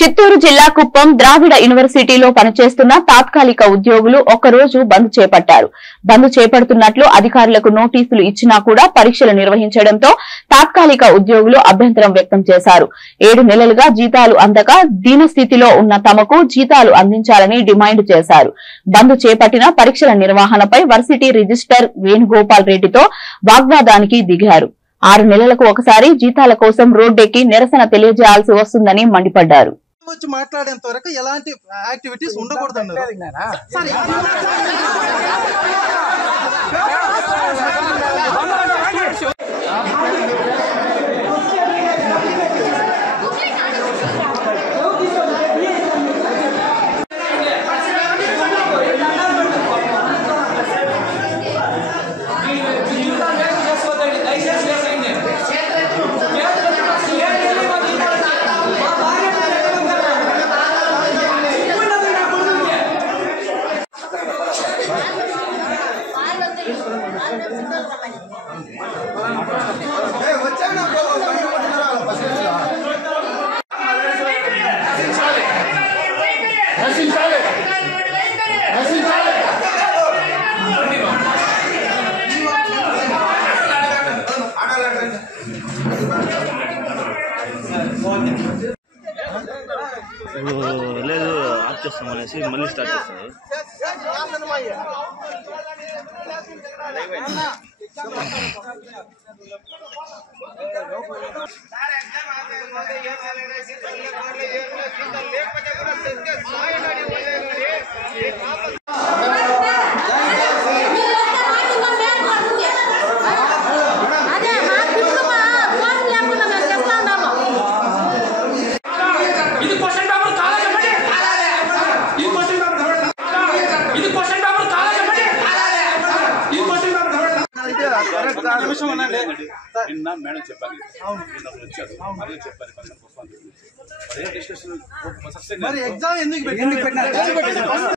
చిత్తూరు జిల్లా కుప్పం ద్రావిడ యూనివర్సిటీలో పనిచేస్తున్న తాత్కాలిక ఉద్యోగులు ఒక్కరోజు బంద్ చేపట్టారు. బంద్ చేపడుతున్నట్లు అధికారులకు నోటీసులు ఇచ్చినా కూడా పరీక్షలు నిర్వహించడంతో తాత్కాలిక ఉద్యోగులు అభ్యంతరం వ్యక్తం చేశారు. 7 నెలలుగా జీతాలు అందక దీనస్థితిలో ఉన్న తమకు జీతాలు అందించాలని డిమాండ్ చేశారు. బంద్ చేపట్టిన పరీక్షల నిర్వహణపై వర్సిటీ రిజిస్ట్రార్ వేణుగోపాల్ రెడ్డితో వాగ్వాదానికి దిగారు. 6 నెలలకు ఒకసారి జీతాల కోసం రోడ్డెక్కి నిరసన తెలియజేయాల్సి వస్తుందని మండిపడ్డారు. వచ్చి మాట్లాడేంత వరకు ఎలాంటి యాక్టివిటీస్ ఉండకూడదు. లేదు ఆఫ్ చేస్తామనేసి మళ్ళీ స్టార్ట్ చేస్తారు. నిన్న మేడం చెప్పాను, వచ్చారు అదే చెప్పాను. ఎగ్జామ్ ఎందుకు పెట్టారు?